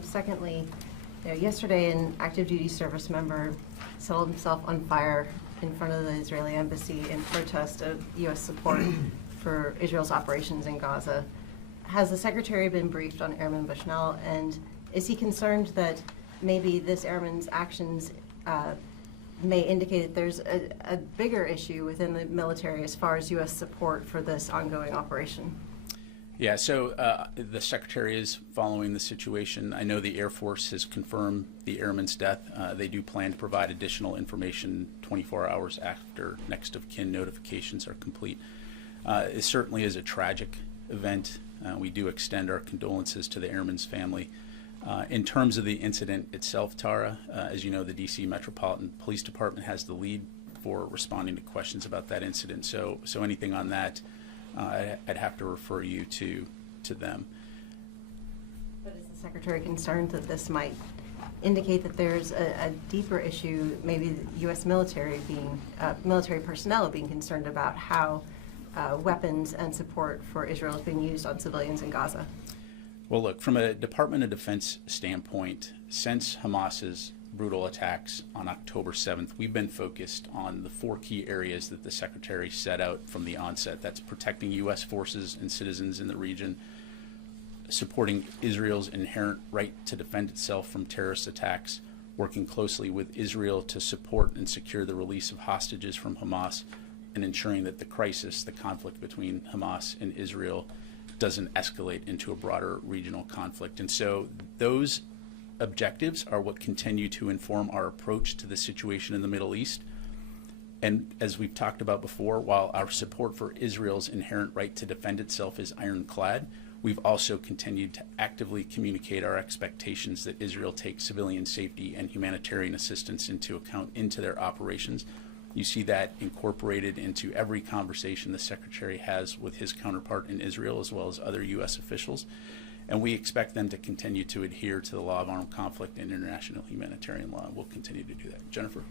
Secondly, yesterday an active duty service member set himself on fire in front of the Israeli embassy in protest of U.S. support for Israel's operations in Gaza. Has the Secretary been briefed on Airman Bushnell, and is he concerned that maybe this airman's actions may indicate that there's a bigger issue within the military as far as U.S. support for this ongoing operation? Yeah, so the Secretary is following the situation. I know the Air Force has confirmed the airman's death. They do plan to provide additional information 24 hours after next of kin notifications are complete. It certainly is a tragic event. We do extend our condolences to the airman's family. In terms of the incident itself, Tara, as you know, the D.C. Metropolitan Police Department has the lead for responding to questions about that incident. So anything on that, I'd have to refer you to them. But is the Secretary concerned that this might indicate that there's a deeper issue, maybe the U.S. military personnel being concerned about how weapons and support for Israel is being used on civilians in Gaza? Well, look, from a Department of Defense standpoint, since Hamas's brutal attacks on October 7th, we've been focused on the 4 key areas that the Secretary set out from the onset. That's protecting U.S. forces and citizens in the region, supporting Israel's inherent right to defend itself from terrorist attacks, working closely with Israel to support and secure the release of hostages from Hamas, and ensuring that the crisis, the conflict between Hamas and Israel, doesn't escalate into a broader regional conflict. And so those objectives are what continue to inform our approach to the situation in the Middle East. And as we've talked about before, while our support for Israel's inherent right to defend itself is ironclad, we've also continued to actively communicate our expectations that Israel take civilian safety and humanitarian assistance into account into their operations. You see that incorporated into every conversation the Secretary has with his counterpart in Israel, as well as other U.S. officials. And we expect them to continue to adhere to the law of armed conflict and international humanitarian law. We'll continue to do that. Jennifer?